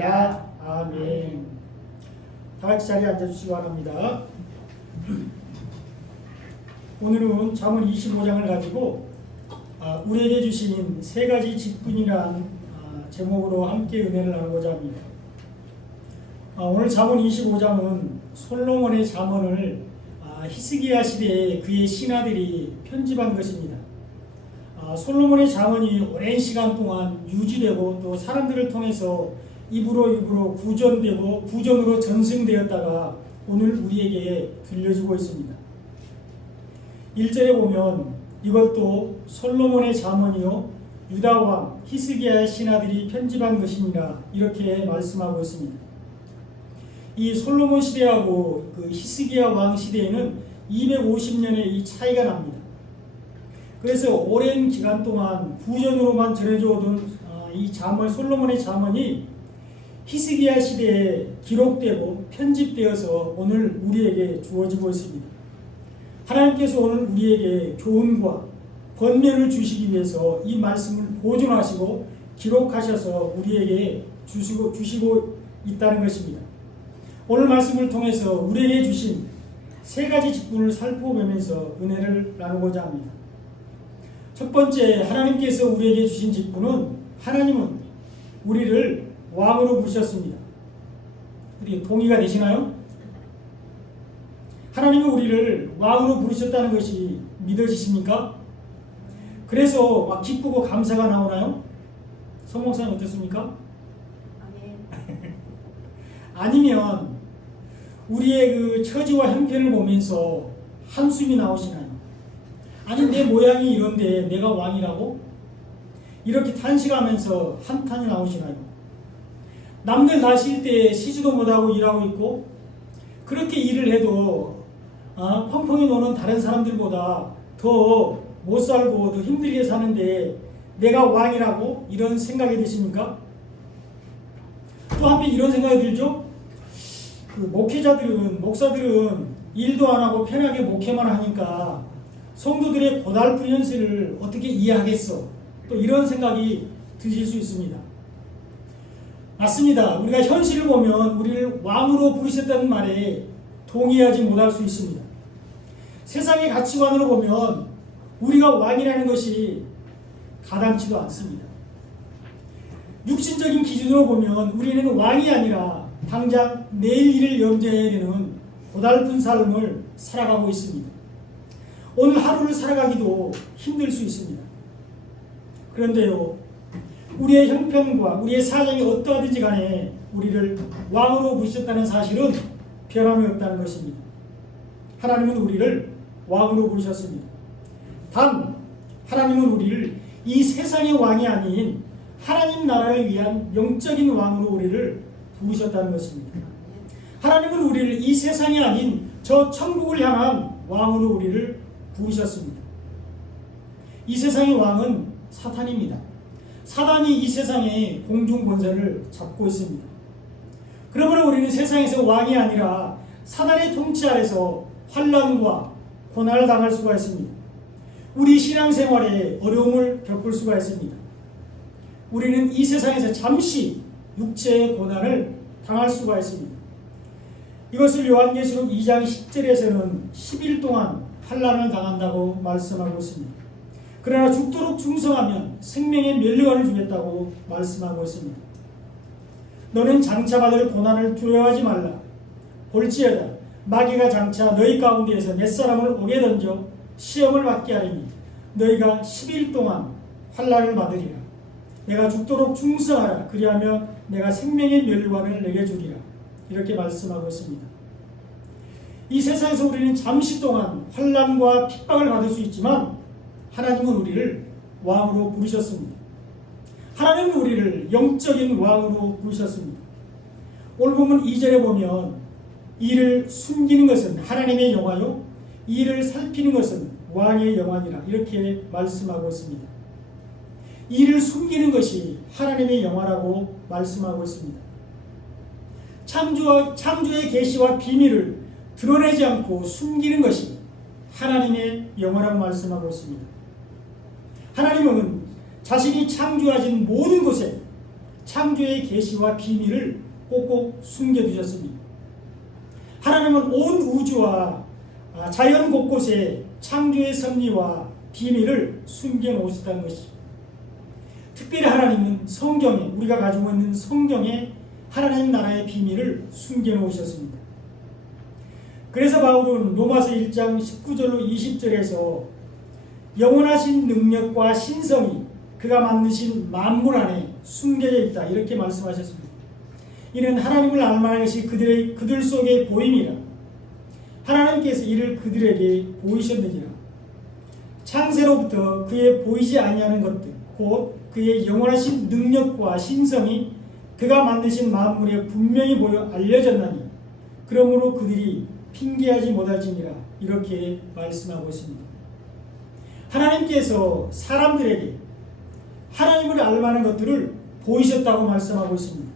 아멘. 다 같이 자리에 앉아주시기 바랍니다. 오늘은 잠언 25장을 가지고 우리에게 주신 세 가지 직분이란 제목으로 함께 은혜를 나누고자 합니다. 오늘 잠언 25장은 솔로몬의 잠언을 히스기야 시대에 그의 신하들이 편집한 것입니다. 솔로몬의 잠언이 오랜 시간 동안 유지되고 또 사람들을 통해서 입으로 구전되고 구전으로 전승되었다가 오늘 우리에게 들려주고 있습니다. 1절에 보면 이것도 솔로몬의 잠언이요 유다왕 히스기야의 신하들이 편집한 것이니라 이렇게 말씀하고 있습니다. 이 솔로몬 시대하고 그 히스기야 왕 시대에는 250년의 이 차이가 납니다. 그래서 오랜 기간 동안 구전으로만 전해져 오던 이 잠언 솔로몬의 잠언이 히스기야 시대에 기록되고 편집되어서 오늘 우리에게 주어지고 있습니다. 하나님께서 오늘 우리에게 교훈과 권면을 주시기 위해서 이 말씀을 보존하시고 기록하셔서 우리에게 주시고 있다는 것입니다. 오늘 말씀을 통해서 우리에게 주신 세 가지 직분을 살펴보면서 은혜를 나누고자 합니다. 첫 번째, 하나님께서 우리에게 주신 직분은 하나님은 우리를 왕으로 부르셨습니다. 우리 동의가 되시나요? 하나님은 우리를 왕으로 부르셨다는 것이 믿어지십니까? 그래서 막 기쁘고 감사가 나오나요? 성목사님 어떻습니까? 아니면 우리의 그 처지와 형편을 보면서 한숨이 나오시나요? 아니 내 모양이 이런데 내가 왕이라고? 이렇게 탄식하면서 한탄이 나오시나요? 남들 다 쉴 때 쉬지도 못하고 일하고 있고 그렇게 일을 해도 펑펑히 노는 다른 사람들보다 더 못 살고 더 힘들게 사는데 내가 왕이라고? 이런 생각이 드십니까? 또 한편 이런 생각이 들죠? 그 목사들은 일도 안 하고 편하게 목회만 하니까 성도들의 고달픈 현실을 어떻게 이해하겠어? 또 이런 생각이 드실 수 있습니다. 맞습니다. 우리가 현실을 보면 우리를 왕으로 부르셨다는 말에 동의하지 못할 수 있습니다. 세상의 가치관으로 보면 우리가 왕이라는 것이 가당치도 않습니다. 육신적인 기준으로 보면 우리는 왕이 아니라 당장 내일 일을 염려해야 되는 고달픈 삶을 살아가고 있습니다. 오늘 하루를 살아가기도 힘들 수 있습니다. 그런데요, 우리의 형편과 우리의 사정이 어떠하든지 간에 우리를 왕으로 부르셨다는 사실은 변함이 없다는 것입니다. 하나님은 우리를 왕으로 부르셨습니다. 단 하나님은 우리를 이 세상의 왕이 아닌 하나님 나라를 위한 영적인 왕으로 우리를 부르셨다는 것입니다. 하나님은 우리를 이 세상이 아닌 저 천국을 향한 왕으로 우리를 부르셨습니다. 이 세상의 왕은 사탄입니다. 사단이 이 세상의 공중 권세를 잡고 있습니다. 그러므로 우리는 세상에서 왕이 아니라 사단의 통치 아래서 환난과 고난을 당할 수가 있습니다. 우리 신앙생활에 어려움을 겪을 수가 있습니다. 우리는 이 세상에서 잠시 육체의 고난을 당할 수가 있습니다. 이것을 요한계시록 2장 10절에서는 10일 동안 환난을 당한다고 말씀하고 있습니다. 그러나 죽도록 충성하면 생명의 멸류관을 주겠다고 말씀하고 있습니다. 너는 장차 받을 고난을 두려워하지 말라. 볼지어다 마귀가 장차 너희 가운데에서 몇 사람을 옥에 던져 시험을 받게 하리니 너희가 10일 동안 환난을 받으리라. 내가 죽도록 충성하라. 그리하면 내가 생명의 멸류관을 내게 주리라. 이렇게 말씀하고 있습니다. 이 세상에서 우리는 잠시 동안 환난과 핍박을 받을 수 있지만 하나님은 우리를 왕으로 부르셨습니다. 하나님은 우리를 영적인 왕으로 부르셨습니다. 오늘 보면 2절에 보면 이를 숨기는 것은 하나님의 영화요 이를 살피는 것은 왕의 영화니라 이렇게 말씀하고 있습니다. 이를 숨기는 것이 하나님의 영화라고 말씀하고 있습니다. 창조의 계시와 비밀을 드러내지 않고 숨기는 것이 하나님의 영화라고 말씀하고 있습니다. 하나님은 자신이 창조하신 모든 곳에 창조의 계시와 비밀을 꼭꼭 숨겨두셨습니다. 하나님은 온 우주와 자연 곳곳에 창조의 섭리와 비밀을 숨겨놓으셨다는 것이죠. 특별히 하나님은 성경에, 우리가 가지고 있는 성경에 하나님 나라의 비밀을 숨겨놓으셨습니다. 그래서 바울은 로마서 1장 19절로 20절에서 영원하신 능력과 신성이 그가 만드신 만물 안에 숨겨져 있다, 이렇게 말씀하셨습니다. 이는 하나님을 알만한 것이 그들 속에 보임이라. 하나님께서 이를 그들에게 보이셨느니라. 창세로부터 그의 보이지 아니하는 것들, 곧 그의 영원하신 능력과 신성이 그가 만드신 만물에 분명히 보여 알려졌나니 그러므로 그들이 핑계하지 못할지니라, 이렇게 말씀하고 있습니다. 하나님께서 사람들에게 하나님을 알만한 것들을 보이셨다고 말씀하고 있습니다.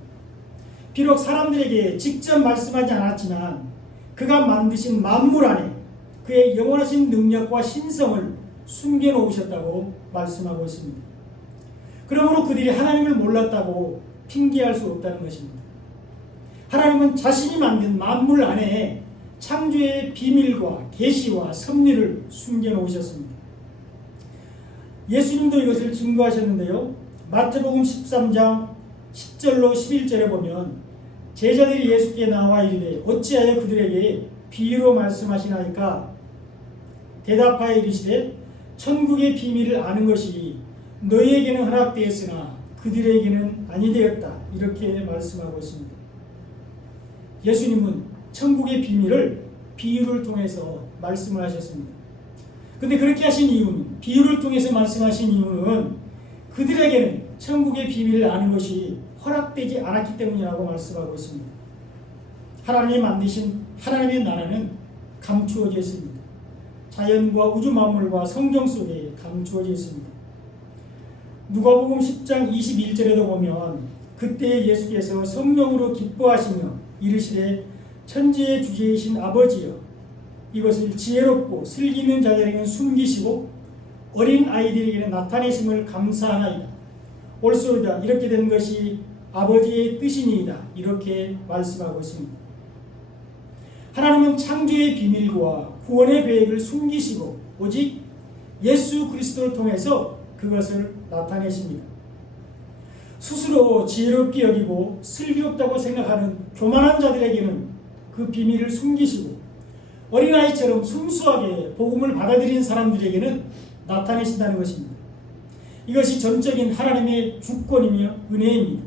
비록 사람들에게 직접 말씀하지 않았지만 그가 만드신 만물 안에 그의 영원하신 능력과 신성을 숨겨놓으셨다고 말씀하고 있습니다. 그러므로 그들이 하나님을 몰랐다고 핑계할 수 없다는 것입니다. 하나님은 자신이 만든 만물 안에 창조의 비밀과 계시와 섭리를 숨겨놓으셨습니다. 예수님도 이것을 증거하셨는데요. 마태복음 13장 10절로 11절에 보면 제자들이 예수께 나와 이르되 어찌하여 그들에게 비유로 말씀하시나이까? 대답하여 이르시되 천국의 비밀을 아는 것이 너희에게는 허락되었으나 그들에게는 아니 되었다, 이렇게 말씀하고 있습니다. 예수님은 천국의 비밀을 비유를 통해서 말씀을 하셨습니다. 근데 그렇게 하신 이유는, 비유를 통해서 말씀하신 이유는 그들에게는 천국의 비밀을 아는 것이 허락되지 않았기 때문이라고 말씀하고 있습니다. 하나님이 만드신 하나님의 나라는 감추어져 있습니다. 자연과 우주 만물과 성경 속에 감추어져 있습니다. 누가복음 10장 21절에도 보면 그때 예수께서 성령으로 기뻐하시며 이르시되 천지의 주제이신 아버지여, 이것을 지혜롭고 슬기는 자들에게는 숨기시고 어린 아이들에게는 나타내심을 감사하나이다. 옳소이다. 이렇게 된 것이 아버지의 뜻이니이다. 이렇게 말씀하고 있습니다. 하나님은 창조의 비밀과 구원의 계획을 숨기시고 오직 예수 그리스도를 통해서 그것을 나타내십니다. 스스로 지혜롭게 여기고 슬기롭다고 생각하는 교만한 자들에게는 그 비밀을 숨기시고 어린아이처럼 순수하게 복음을 받아들인 사람들에게는 나타내신다는 것입니다. 이것이 전적인 하나님의 주권이며 은혜입니다.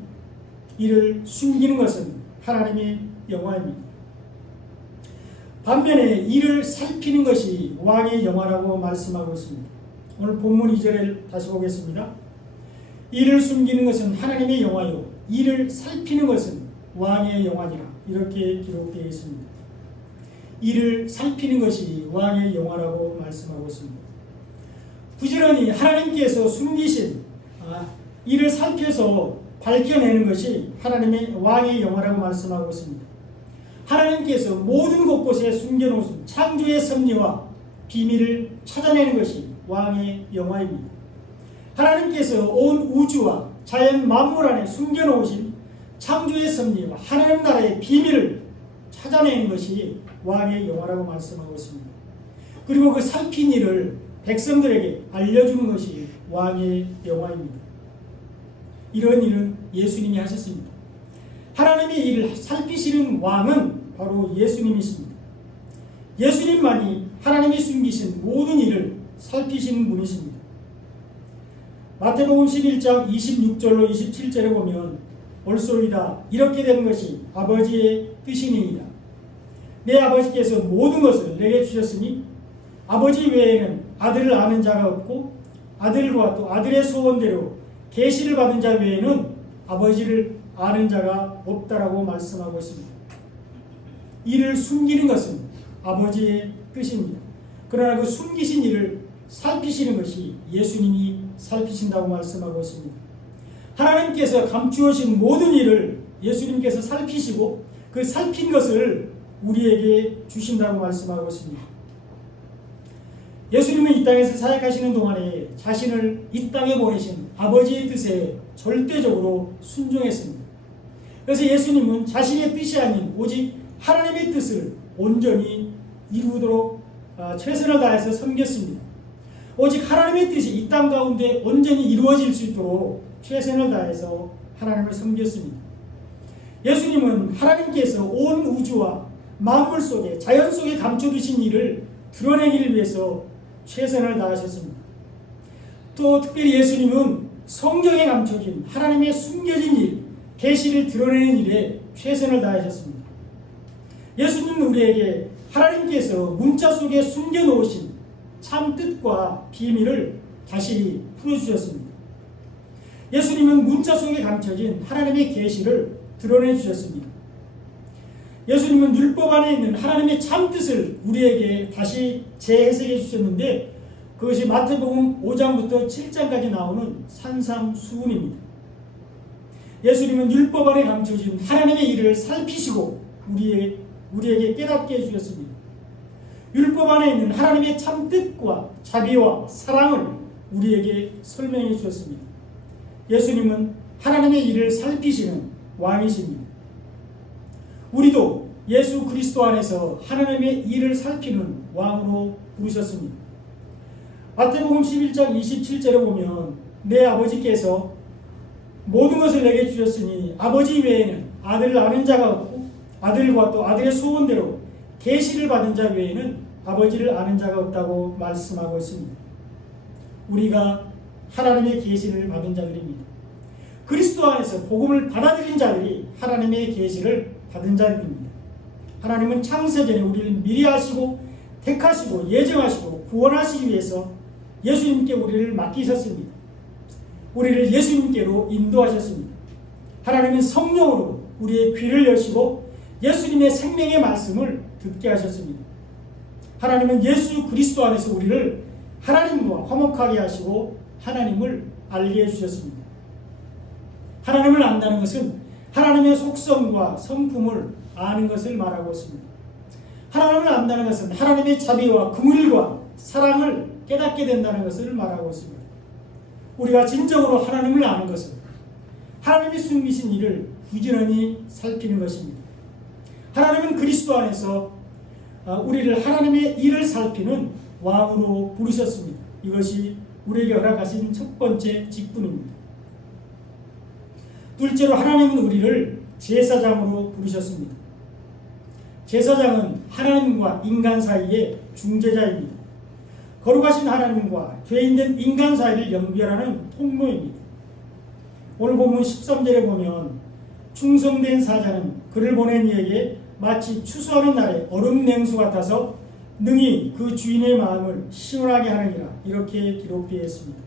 이를 숨기는 것은 하나님의 영화입니다. 반면에 이를 살피는 것이 왕의 영화라고 말씀하고 있습니다. 오늘 본문 2절을 다시 보겠습니다. 이를 숨기는 것은 하나님의 영화요 이를 살피는 것은 왕의 영화니라, 이렇게 기록되어 있습니다. 이를 살피는 것이 왕의 영화라고 말씀하고 있습니다. 부지런히 하나님께서 숨기신 이를 살펴서 밝혀내는 것이 하나님의 왕의 영화라고 말씀하고 있습니다. 하나님께서 모든 곳곳에 숨겨놓으신 창조의 섭리와 비밀을 찾아내는 것이 왕의 영화입니다. 하나님께서 온 우주와 자연 만물 안에 숨겨놓으신 창조의 섭리와 하나님 나라의 비밀을 찾아내는 것이 왕의 영화라고 말씀하고 있습니다. 그리고 그 살핀 일을 백성들에게 알려주는 것이 왕의 영화입니다. 이런 일은 예수님이 하셨습니다. 하나님의 일을 살피시는 왕은 바로 예수님이십니다. 예수님만이 하나님이 숨기신 모든 일을 살피시는 분이십니다. 마태복음 11장 26절로 27절에 보면 옳소이다. 이렇게 된 것이 아버지의 뜻이니이다. 내 아버지께서 모든 것을 내게 주셨으니 아버지 외에는 아들을 아는 자가 없고 아들과 또 아들의 소원대로 계시를 받은 자 외에는 아버지를 아는 자가 없다라고 말씀하고 있습니다. 이를 숨기는 것은 아버지의 뜻입니다. 그러나 그 숨기신 일을 살피시는 것이 예수님이 살피신다고 말씀하고 있습니다. 하나님께서 감추어진 모든 일을 예수님께서 살피시고 그 살핀 것을 우리에게 주신다고 말씀하고 있습니다. 예수님은 이 땅에서 사역하시는 동안에 자신을 이 땅에 보내신 아버지의 뜻에 절대적으로 순종했습니다. 그래서 예수님은 자신의 뜻이 아닌 오직 하나님의 뜻을 온전히 이루도록 최선을 다해서 섬겼습니다. 오직 하나님의 뜻이 이 땅 가운데 온전히 이루어질 수 있도록 최선을 다해서 하나님을 섬겼습니다. 예수님은 하나님께서 온 우주와 만물 속에 자연 속에 감춰두신 일을 드러내기를 위해서 최선을 다하셨습니다. 또 특별히 예수님은 성경에 감춰진 하나님의 숨겨진 일, 계시를 드러내는 일에 최선을 다하셨습니다. 예수님은 우리에게 하나님께서 문자 속에 숨겨놓으신 참 뜻과 비밀을 다시 풀어주셨습니다. 예수님은 문자 속에 감춰진 하나님의 계시를 드러내 주셨습니다. 예수님은 율법 안에 있는 하나님의 참 뜻을 우리에게 다시 재해석해 주셨는데 그것이 마태복음 5장부터 7장까지 나오는 산상수훈입니다. 예수님은 율법 안에 감춰진 하나님의 일을 살피시고 우리에게 깨닫게 해주셨습니다. 율법 안에 있는 하나님의 참 뜻과 자비와 사랑을 우리에게 설명해 주셨습니다. 예수님은 하나님의 일을 살피시는 왕이십니다. 우리도 예수 그리스도 안에서 하나님의 일을 살피는 왕으로 부르셨습니다. 마태복음 11장 27절에 보면 내 아버지께서 모든 것을 내게 주셨으니 아버지 외에는 아들을 아는 자가 없고 아들과 또 아들의 소원대로 계시를 받은 자 외에는 아버지를 아는 자가 없다고 말씀하고 있습니다. 우리가 하나님의 계시를 받은 자들입니다. 그리스도 안에서 복음을 받아들인 자들이 하나님의 계시를 받은 자들입니다. 하나님은 창세전에 우리를 미리 아시고 택하시고 예정하시고 구원하시기 위해서 예수님께 우리를 맡기셨습니다. 우리를 예수님께로 인도하셨습니다. 하나님은 성령으로 우리의 귀를 여시고 예수님의 생명의 말씀을 듣게 하셨습니다. 하나님은 예수 그리스도 안에서 우리를 하나님과 화목하게 하시고 하나님을 알게 해주셨습니다. 하나님을 안다는 것은 하나님의 속성과 성품을 아는 것을 말하고 있습니다. 하나님을 안다는 것은 하나님의 자비와 긍휼과 사랑을 깨닫게 된다는 것을 말하고 있습니다. 우리가 진정으로 하나님을 아는 것은 하나님이 숨기신 일을 부지런히 살피는 것입니다. 하나님은 그리스도 안에서 우리를 하나님의 일을 살피는 왕으로 부르셨습니다. 이것이 우리에게 허락하신 첫 번째 직분입니다. 둘째로 하나님은 우리를 제사장으로 부르셨습니다. 제사장은 하나님과 인간 사이의 중재자입니다. 거룩하신 하나님과 죄인된 인간 사이를 연결하는 통로입니다. 오늘 본문 13절에 보면 충성된 사자는 그를 보낸 이에게 마치 추수하는 날에 얼음 냉수 같아서 능히 그 주인의 마음을 시원하게 하느니라 이렇게 기록되어 있습니다.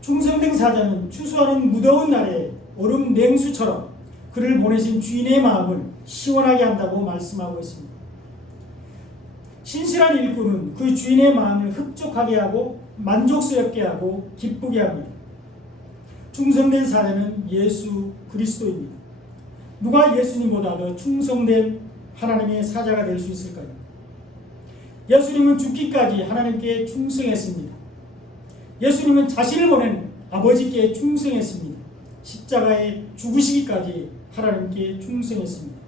충성된 사자는 추수하는 무더운 날에 얼음 냉수처럼 그를 보내신 주인의 마음을 시원하게 한다고 말씀하고 있습니다. 신실한 일꾼은 그 주인의 마음을 흡족하게 하고 만족스럽게 하고 기쁘게 합니다. 충성된 사자는 예수 그리스도입니다. 누가 예수님보다 더 충성된 하나님의 사자가 될 수 있을까요? 예수님은 죽기까지 하나님께 충성했습니다. 예수님은 자신을 보낸 아버지께 충성했습니다. 십자가에 죽으시기까지 하나님께 충성했습니다.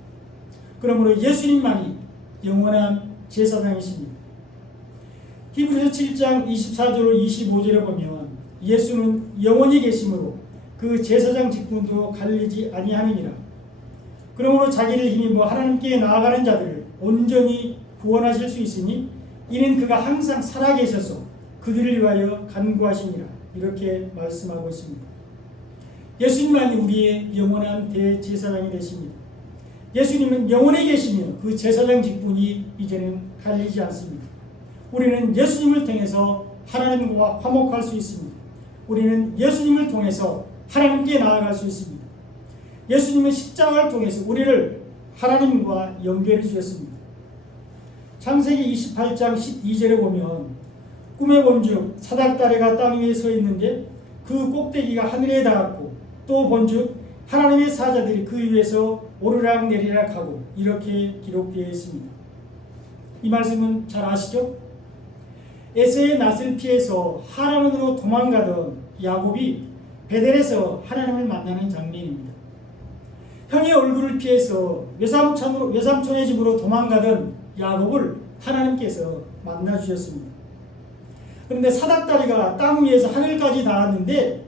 그러므로 예수님만이 영원한 제사장이십니다. 히브리서 7장 24절로 25절에 보면 예수는 영원히 계심으로 그 제사장 직분도 갈리지 아니하느니라. 그러므로 자기를 힘입어 하나님께 나아가는 자들을 온전히 구원하실 수 있으니 이는 그가 항상 살아계셔서 그들을 위하여 간구하시니라. 이렇게 말씀하고 있습니다. 예수님만이 우리의 영원한 대제사장이 되십니다. 예수님은 영원에 계시며 그 제사장 직분이 이제는 갈리지 않습니다. 우리는 예수님을 통해서 하나님과 화목할 수 있습니다. 우리는 예수님을 통해서 하나님께 나아갈 수 있습니다. 예수님은 십자가를 통해서 우리를 하나님과 연결해 주셨습니다. 창세기 28장 12절에 보면 꿈에 본즉 사닥다리가 땅 위에 서 있는데 그 꼭대기가 하늘에 닿았고 또 본즉 하나님의 사자들이 그 위에서 오르락 내리락 하고 이렇게 기록되어 있습니다. 이 말씀은 잘 아시죠? 에서의 낯을 피해서 하란으로 도망가던 야곱이 베델에서 하나님을 만나는 장면입니다. 형의 얼굴을 피해서 외삼촌의 집으로 도망가던 야곱을 하나님께서 만나 주셨습니다. 그런데 사닥다리가 땅 위에서 하늘까지 닿았는데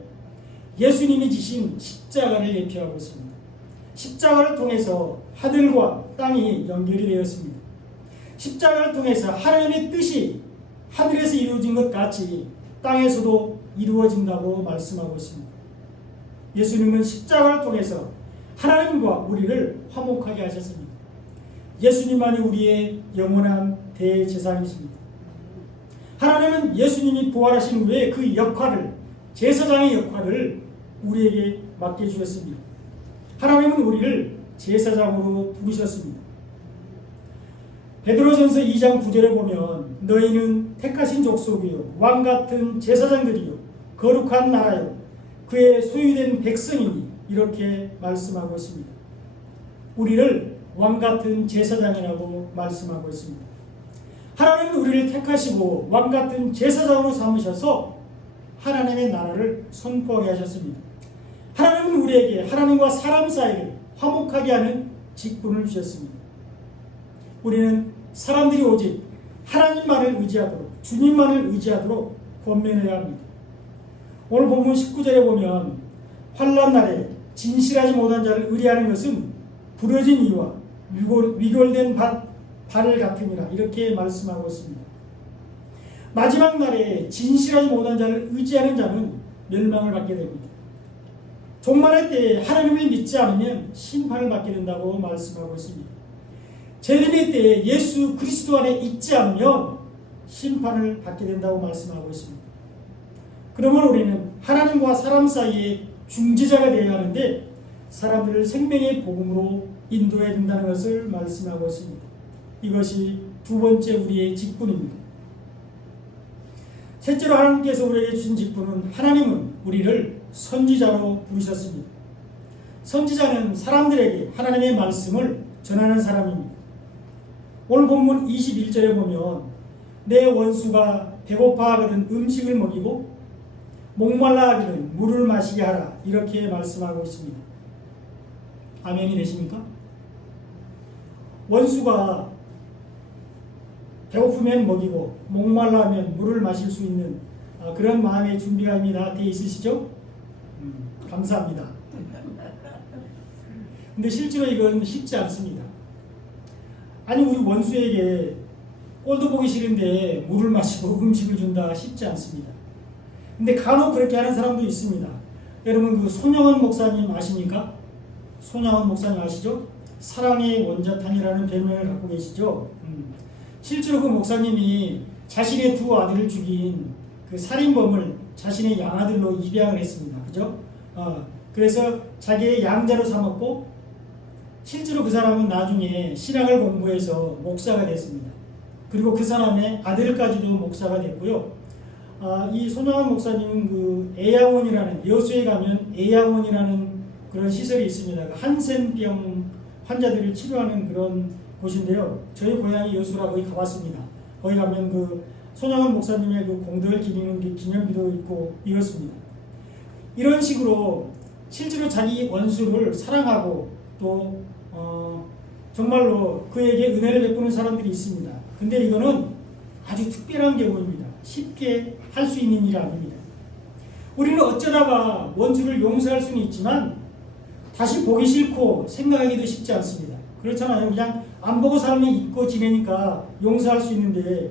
예수님이 지신 십자가를 예표하고 있습니다. 십자가를 통해서 하늘과 땅이 연결이 되었습니다. 십자가를 통해서 하나님의 뜻이 하늘에서 이루어진 것 같이 땅에서도 이루어진다고 말씀하고 있습니다. 예수님은 십자가를 통해서 하나님과 우리를 화목하게 하셨습니다. 예수님만이 우리의 영원한 대제사장이십니다. 하나님은 예수님이 부활하신 후에 그 역할을, 제사장의 역할을 우리에게 맡겨주셨습니다. 하나님은 우리를 제사장으로 부르셨습니다. 베드로전서 2장 9절에 보면 너희는 택하신 족속이요 왕같은 제사장들이요 거룩한 나라요 그의 소유된 백성이니 이렇게 말씀하고 있습니다. 우리를 왕같은 제사장이라고 말씀하고 있습니다. 하나님은 우리를 택하시고 왕같은 제사장으로 삼으셔서 하나님의 나라를 선포하게 하셨습니다. 하나님은 우리에게 하나님과 사람 사이를 화목하게 하는 직분을 주셨습니다. 우리는 사람들이 오직 하나님만을 의지하도록, 주님만을 의지하도록 권면해야 합니다. 오늘 본문 19절에 보면 환난 날에 진실하지 못한 자를 의뢰하는 것은 부러진 이와 위골된 발을 같으니라 이렇게 말씀하고 있습니다. 마지막 날에 진실하지 못한 자를 의지하는 자는 멸망을 받게 됩니다. 종말의 때에 하나님을 믿지 않으면 심판을 받게 된다고 말씀하고 있습니다. 재림의 때에 예수 그리스도 안에 있지 않으면 심판을 받게 된다고 말씀하고 있습니다. 그러면 우리는 하나님과 사람 사이의 중재자가 되어야 하는데 사람들을 생명의 복음으로 인도해야 된다는 것을 말씀하고 있습니다. 이것이 두 번째 우리의 직분입니다. 셋째로 하나님께서 우리에게 주신 직분은 하나님은 우리를 선지자로 부르셨습니다. 선지자는 사람들에게 하나님의 말씀을 전하는 사람입니다. 오늘 본문 21절에 보면 내 원수가 배고파하거든 음식을 먹이고 목말라 하거든 물을 마시게 하라 이렇게 말씀하고 있습니다. 아멘이 되십니까? 원수가 배고프면 먹이고 목말라 하면 물을 마실 수 있는 그런 마음의 준비가 이미 다 되어 있으시죠? 감사합니다. 근데 실제로 이건 쉽지 않습니다. 아니 우리 원수에게 꼴도 보기 싫은데 물을 마시고 음식을 준다 쉽지 않습니다. 근데 간혹 그렇게 하는 사람도 있습니다. 여러분 그 손영원 목사님 아십니까? 손영원 목사님 아시죠? 사랑의 원자탄이라는 별명을 갖고 계시죠? 실제로 그 목사님이 자신의 두 아들을 죽인 그 살인범을 자신의 양아들로 입양을 했습니다. 그죠? 그래서 자기의 양자로 삼았고 실제로 그 사람은 나중에 신학을 공부해서 목사가 됐습니다. 그리고 그 사람의 아들까지도 목사가 됐고요. 이 손영환 목사님은 그 애양원이라는 여수에 가면 애양원이라는 그런 시설이 있습니다. 한센병 환자들을 치료하는 그런 곳인데요. 저희 고향이 여수라 거기 가봤습니다. 거기 가면 그 손영환 목사님의 그 공덕을 기리는 그 기념비도 있고 이렇습니다. 이런 식으로 실제로 자기 원수를 사랑하고 또 정말로 그에게 은혜를 베푸는 사람들이 있습니다. 근데 이거는 아주 특별한 경우입니다. 쉽게 할 수 있는 일이 아닙니다. 우리는 어쩌다가 원수를 용서할 수는 있지만 다시 보기 싫고 생각하기도 쉽지 않습니다. 그렇잖아요. 그냥 안 보고 살면 잊고 지내니까 용서할 수 있는데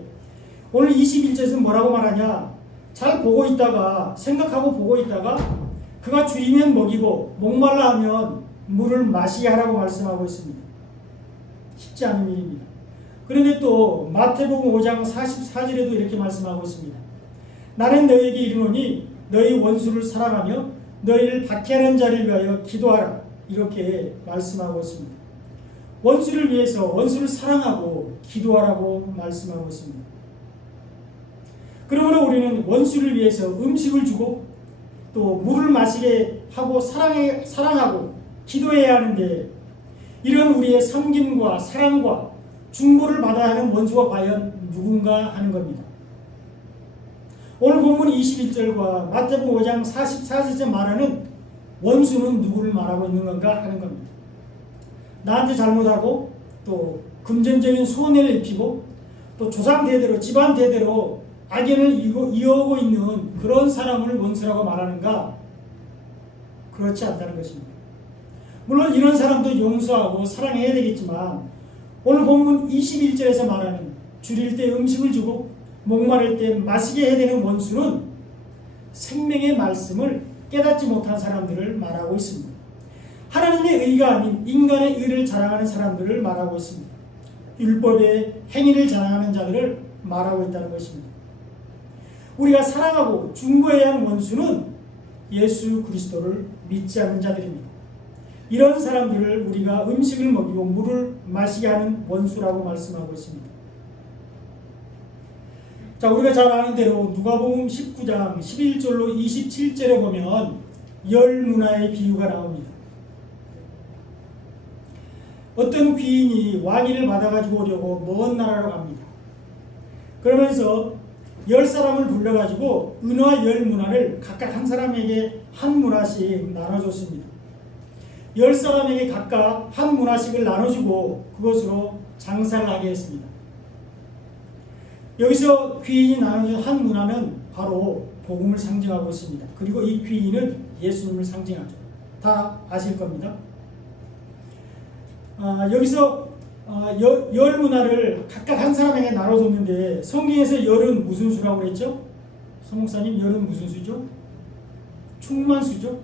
오늘 21절에서 뭐라고 말하냐? 잘 보고 있다가 생각하고 보고 있다가 그가 줄이면 먹이고 목말라 하면 물을 마시게 하라고 말씀하고 있습니다. 쉽지 않은 일입니다. 그런데 또 마태복음 5장 44절에도 이렇게 말씀하고 있습니다. 나는 너희에게 이르노니 너희 원수를 사랑하며 너희를 박해하는 자를 위하여 기도하라 이렇게 말씀하고 있습니다. 원수를 위해서 원수를 사랑하고 기도하라고 말씀하고 있습니다. 그러므로 우리는 원수를 위해서 음식을 주고 또 물을 마시게 하고 사랑하고 기도해야 하는데 이런 우리의 섬김과 사랑과 중보를 받아야 하는 원수가 과연 누군가 하는 겁니다. 오늘 본문 21절과 마태복음 5장 44절에 말하는 원수는 누구를 말하고 있는 건가 하는 겁니다. 나한테 잘못하고 또 금전적인 손해를 입히고 또 조상 대대로 집안 대대로 악연을 이어오고 있는 그런 사람을 원수라고 말하는가? 그렇지 않다는 것입니다. 물론 이런 사람도 용서하고 사랑해야 되겠지만 오늘 본문 21절에서 말하는 줄일 때 음식을 주고 목마를 때 마시게 해야 되는 원수는 생명의 말씀을 깨닫지 못한 사람들을 말하고 있습니다. 하나님의 의가 아닌 인간의 의를 자랑하는 사람들을 말하고 있습니다. 율법의 행위를 자랑하는 자들을 말하고 있다는 것입니다. 우리가 사랑하고 중보해야 하는 원수는 예수 그리스도를 믿지 않는 자들입니다. 이런 사람들을 우리가 음식을 먹이고 물을 마시게 하는 원수라고 말씀하고 있습니다. 자, 우리가 잘 아는 대로 누가복음 19장 11절로 27절에 보면 열 문화의 비유가 나옵니다. 어떤 귀인이 왕위를 받아가지고 오려고 먼 나라로 갑니다. 그러면서 10사람을 불러가지고 은화 10문화를 각각 한 사람에게 한 문화씩 나눠줬습니다. 10사람에게 각각 한 문화씩을 나눠주고 그것으로 장사를 하게 했습니다. 여기서 귀인이 나눠준 한 문화는 바로 복음을 상징하고 있습니다. 그리고 이 귀인은 예수님을 상징하죠. 다 아실 겁니다. 여기서 열 문화를 각각 한 사람에게 나눠줬는데 성경에서 열은 무슨 수라고 그랬죠? 서목사님, 열은 무슨 수죠? 충만수죠?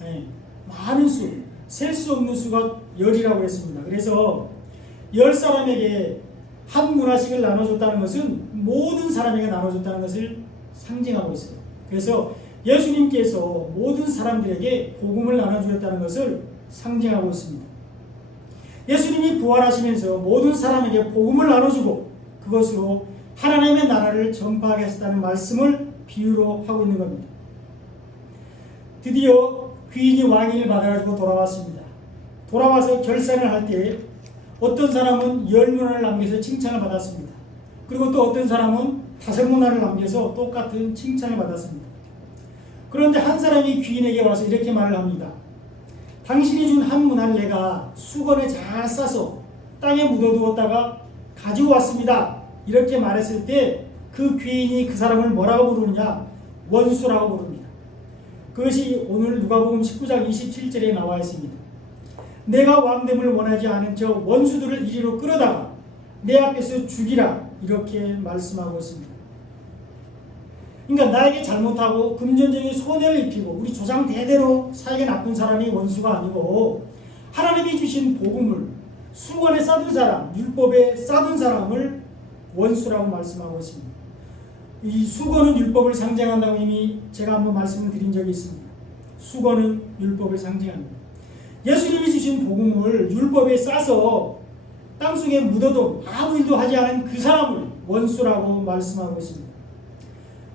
네, 많은 수, 셀 수 없는 수가 열이라고 했습니다. 그래서 10사람에게 한 문화씩을 나눠줬다는 것은 모든 사람에게 나눠줬다는 것을 상징하고 있어요. 그래서 예수님께서 모든 사람들에게 복음을 나눠주셨다는 것을 상징하고 있습니다. 예수님이 부활하시면서 모든 사람에게 복음을 나눠주고 그것으로 하나님의 나라를 전파하겠다는 말씀을 비유로 하고 있는 겁니다. 드디어 귀인이 왕위를 받아가지고 돌아왔습니다. 돌아와서 결산을 할 때 어떤 사람은 10문화를 남겨서 칭찬을 받았습니다. 그리고 또 어떤 사람은 5문화를 남겨서 똑같은 칭찬을 받았습니다. 그런데 한 사람이 귀인에게 와서 이렇게 말을 합니다. 당신이 준 한 문화를 내가 수건에 잘 싸서 땅에 묻어두었다가 가지고 왔습니다. 이렇게 말했을 때 그 귀인이 그 사람을 뭐라고 부르느냐? 원수라고 부릅니다. 그것이 오늘 누가복음 19장 27절에 나와 있습니다. 내가 왕됨을 원하지 않은 저 원수들을 이리로 끌어다가 내 앞에서 죽이라 이렇게 말씀하고 있습니다. 그러니까 나에게 잘못하고 금전적인 손해를 입히고 우리 조상 대대로 사이가 나쁜 사람이 원수가 아니고 하나님이 주신 복음을 수건에 싸둔 사람, 율법에 싸둔 사람을 원수라고 말씀하고 있습니다. 이 수건은 율법을 상징한다고 이미 제가 한번 말씀을 드린 적이 있습니다. 수건은 율법을 상징합니다. 예수님이 주신 복음을 율법에 싸서 땅속에 묻어도 아무 일도 하지 않은 그 사람을 원수라고 말씀하고 있습니다.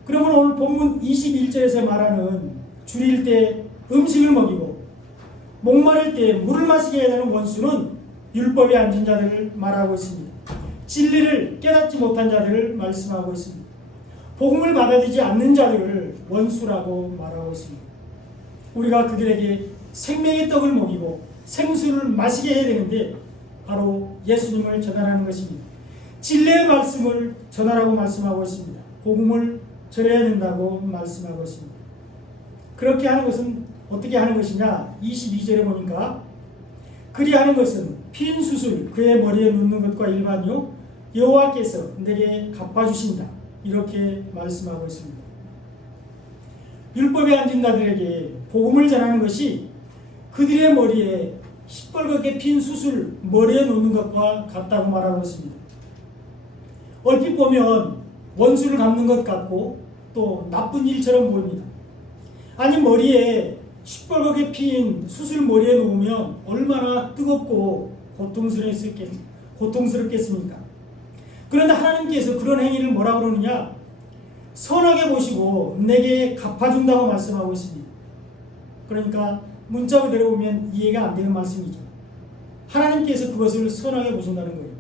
그러면 오늘 본문 21절에서 말하는 줄일 때 음식을 먹이고 목마를 때 물을 마시게 해야 되는 원수는 율법에 앉은 자들을 말하고 있습니다. 진리를 깨닫지 못한 자들을 말씀하고 있습니다. 복음을 받아들이지 않는 자들을 원수라고 말하고 있습니다. 우리가 그들에게 생명의 떡을 먹이고 생수를 마시게 해야 되는데 바로 예수님을 전하라는 것입니다. 진리의 말씀을 전하라고 말씀하고 있습니다. 복음을 전해야 된다고 말씀하고 있습니다. 그렇게 하는 것은 어떻게 하는 것이냐? 22절에 보니까 그리하는 것은 핀 수술 그의 머리에 눕는 것과 일반요 여호와께서 내게 갚아주신다 이렇게 말씀하고 있습니다. 율법에 앉은 자들에게 복음을 전하는 것이 그들의 머리에 시뻘겋게 핀 수술 머리에 놓는 것과 같다고 말하고 있습니다. 얼핏 보면 원수를 갚는 것 같고 또 나쁜 일처럼 보입니다. 아니 머리에 시뻘겋게 핀 수술 머리에 놓으면 얼마나 뜨겁고 고통스럽겠습니까? 그런데 하나님께서 그런 행위를 뭐라고 그러느냐? 선하게 보시고 내게 갚아준다고 말씀하고 있습니다. 그러니까 문자 그대로 보면 이해가 안 되는 말씀이죠. 하나님께서 그것을 선하게 보신다는 거예요.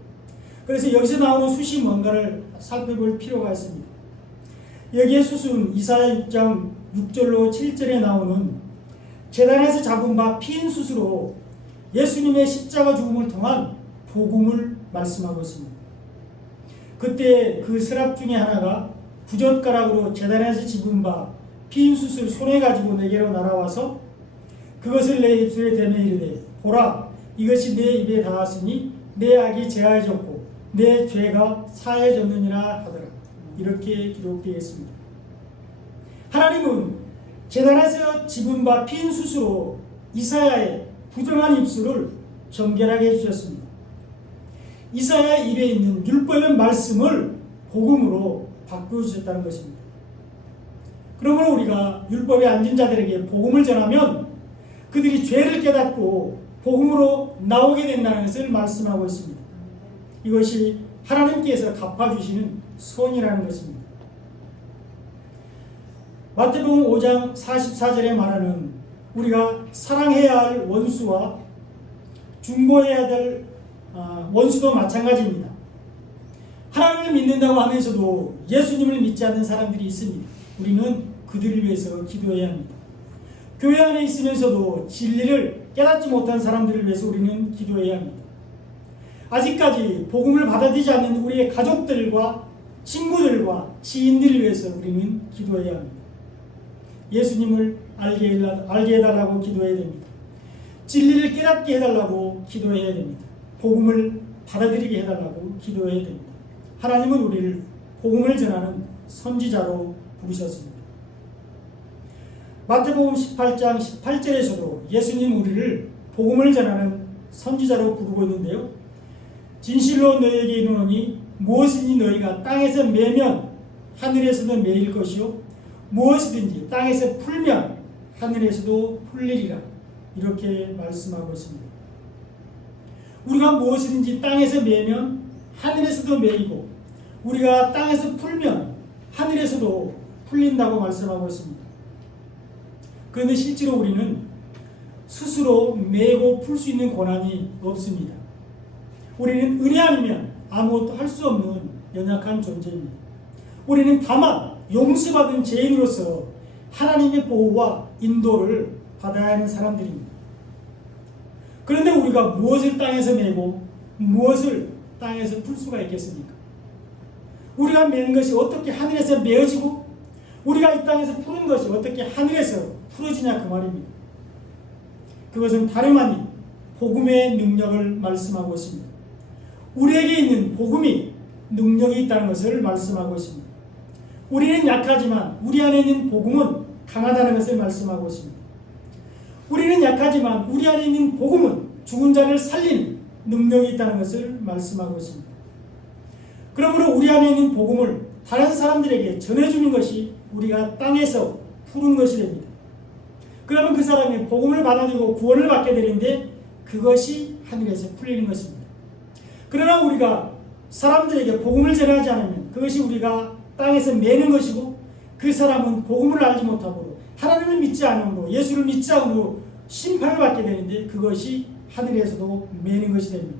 그래서 여기서 나오는 숫이 뭔가를 살펴볼 필요가 있습니다. 여기에 수순 이사야 6장 6절로 7절에 나오는 제단에서 잡은 바 피인 숫으로 예수님의 십자가 죽음을 통한 복음을 말씀하고 있습니다. 그때 그 서랍 중에 하나가 부젓가락으로 제단에서 집은 바 피인 숫을 손에 가지고 내게로 날아와서 그것을 내 입술에 대며 이르되 보라 이것이 내 입에 닿았으니 내 악이 제하여졌고 내 죄가 사해졌느니라 하더라. 이렇게 기록되어 있습니다. 하나님은 제단에서 집은 바 피인 숫으로 이사야의 부정한 입술을 정결하게 해주셨습니다. 이사야의 입에 있는 율법의 말씀을 복음으로 바꾸셨다는 것입니다. 그러므로 우리가 율법에 앉은 자들에게 복음을 전하면 그들이 죄를 깨닫고 복음으로 나오게 된다는 것을 말씀하고 있습니다. 이것이 하나님께서 갚아주시는 선이라는 것입니다. 마태복음 5장 44절에 말하는 우리가 사랑해야 할 원수와 중보해야 될 원수도 마찬가지입니다. 하나님을 믿는다고 하면서도 예수님을 믿지 않는 사람들이 있습니다. 우리는 그들을 위해서 기도해야 합니다. 교회 안에 있으면서도 진리를 깨닫지 못한 사람들을 위해서 우리는 기도해야 합니다. 아직까지 복음을 받아들이지 않는 우리의 가족들과 친구들과 지인들을 위해서 우리는 기도해야 합니다. 예수님을 알게 해달라고 기도해야 됩니다. 진리를 깨닫게 해달라고 기도해야 됩니다. 복음을 받아들이게 해달라고 기도해야 됩니다. 하나님은 우리를 복음을 전하는 선지자로 부르셨습니다. 마태복음 18장 18절에서도 예수님 우리를 복음을 전하는 선지자로 부르고 있는데요. 진실로 너희에게 이르노니 무엇이든지 너희가 땅에서 매면 하늘에서도 매일 것이요 무엇이든지 땅에서 풀면 하늘에서도 풀리리라. 이렇게 말씀하고 있습니다. 우리가 무엇이든지 땅에서 매면 하늘에서도 매이고 우리가 땅에서 풀면 하늘에서도 풀린다고 말씀하고 있습니다. 그런데 실제로 우리는 스스로 매고 풀 수 있는 권한이 없습니다. 우리는 은혜 아니면 아무것도 할 수 없는 연약한 존재입니다. 우리는 다만 용서받은 죄인으로서 하나님의 보호와 인도를 받아야 하는 사람들입니다. 그런데 우리가 무엇을 땅에서 매고 무엇을 땅에서 풀 수가 있겠습니까? 우리가 매는 것이 어떻게 하늘에서 메어지고 우리가 이 땅에서 푸는 것이 어떻게 하늘에서 풀어지냐 그 말입니다. 그것은 다름 아닌 복음의 능력을 말씀하고 있습니다. 우리에게 있는 복음이 능력이 있다는 것을 말씀하고 있습니다. 우리는 약하지만 우리 안에 있는 복음은 강하다는 것을 말씀하고 있습니다. 우리는 약하지만 우리 안에 있는 복음은 죽은 자를 살리는 능력이 있다는 것을 말씀하고 있습니다. 그러므로 우리 안에 있는 복음을 다른 사람들에게 전해주는 것이 우리가 땅에서 푸는 것이 됩니다. 그러면 그 사람이 복음을 받아들이고 구원을 받게 되는데 그것이 하늘에서 풀리는 것입니다. 그러나 우리가 사람들에게 복음을 전하지 않으면 그것이 우리가 땅에서 매는 것이고 그 사람은 복음을 알지 못하고 하나님을 믿지 않으므로 예수를 믿지 않으므로 심판을 받게 되는데 그것이 하늘에서도 매는 것이 됩니다.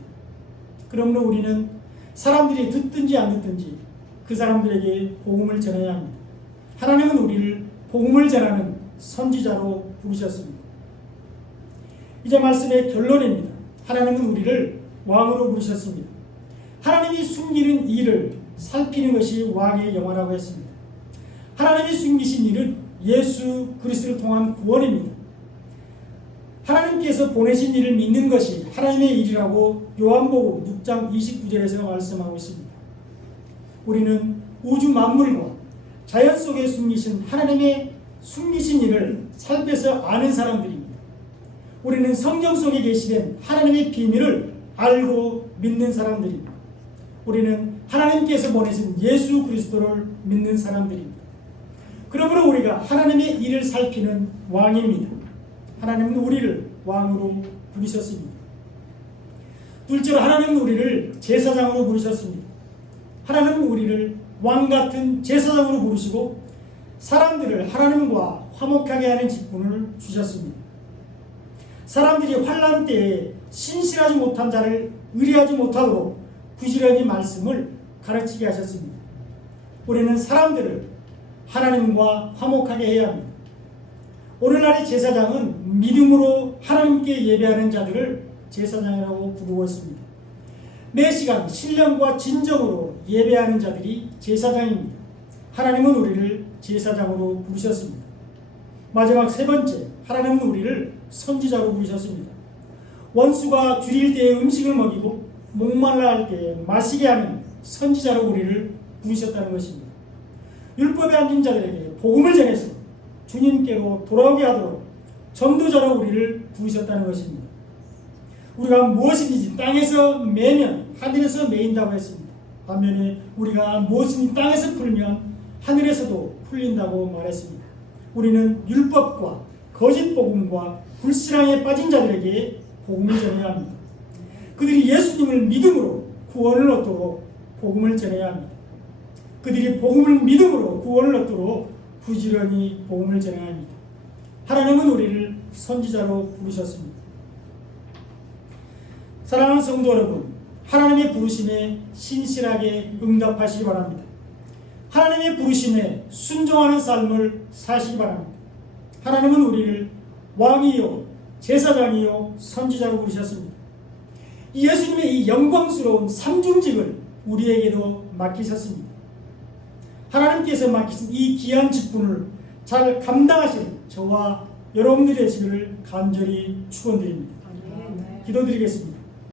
그러므로 우리는 사람들이 듣든지 안 듣든지 그 사람들에게 복음을 전해야 합니다. 하나님은 우리를 복음을 전하는 선지자로 부르셨습니다. 이제 말씀의 결론입니다. 하나님은 우리를 왕으로 부르셨습니다. 하나님이 숨기는 일을 살피는 것이 왕의 영화라고 했습니다. 하나님이 숨기신 일은 예수 그리스도를 통한 구원입니다. 하나님께서 보내신 일을 믿는 것이 하나님의 일이라고 요한복음 6장 29절에서 말씀하고 있습니다. 우리는 우주 만물과 자연 속에 숨기신 하나님의 숨기신 일을 살펴서 아는 사람들입니다. 우리는 성경 속에 계시된 하나님의 비밀을 알고 믿는 사람들입니다. 우리는 하나님께서 보내신 예수 그리스도를 믿는 사람들입니다. 그러므로 우리가 하나님의 일을 살피는 왕입니다. 하나님은 우리를 왕으로 부르셨습니다. 둘째로 하나님은 우리를 제사장으로 부르셨습니다. 하나님은 우리를 왕같은 제사장으로 부르시고 사람들을 하나님과 화목하게 하는 직분을 주셨습니다. 사람들이 환난 때에 신실하지 못한 자를 의리하지 못하도록 부지런히 말씀을 가르치게 하셨습니다. 우리는 사람들을 하나님과 화목하게 해야 합니다. 오늘날의 제사장은 믿음으로 하나님께 예배하는 자들을 제사장이라고 부르고 있습니다. 매 시간 신령과 진정으로 예배하는 자들이 제사장입니다. 하나님은 우리를 제사장으로 부르셨습니다. 마지막 세 번째, 하나님은 우리를 선지자로 부르셨습니다. 원수가 줄일 때에 음식을 먹이고 목말라 할 때에 마시게 하는 선지자로 우리를 부르셨다는 것입니다. 율법에 앉은 자들에게 복음을 전해서 주님께로 돌아오게 하도록 전도자로 우리를 부르셨다는 것입니다. 우리가 무엇이든지 땅에서 매면 하늘에서 매인다고 했습니다. 반면에 우리가 무엇이든지 땅에서 풀면 하늘에서도 풀린다고 말했습니다. 우리는 율법과 거짓 복음과 불신앙에 빠진 자들에게 복음을 전해야 합니다. 그들이 예수님을 믿음으로 구원을 얻도록 복음을 전해야 합니다. 그들이 복음을 믿음으로 구원을 얻도록 부지런히 복음을 전해야 합니다. 하나님은 우리를 선지자로 부르셨습니다. 사랑하는 성도 여러분, 하나님의 부르심에 신실하게 응답하시기 바랍니다. 하나님의 부르심에 순종하는 삶을 사시기 바랍니다. 하나님은 우리를 왕이요 제사장이요 선지자로 부르셨습니다. 예수님의 이 영광스러운 삼중직을 우리에게도 맡기셨습니다. 하나님께서 맡기신 이 귀한 직분을 잘 감당하실 저와 여러분들이 되시기를 간절히 축원드립니다. 기도드리겠습니다.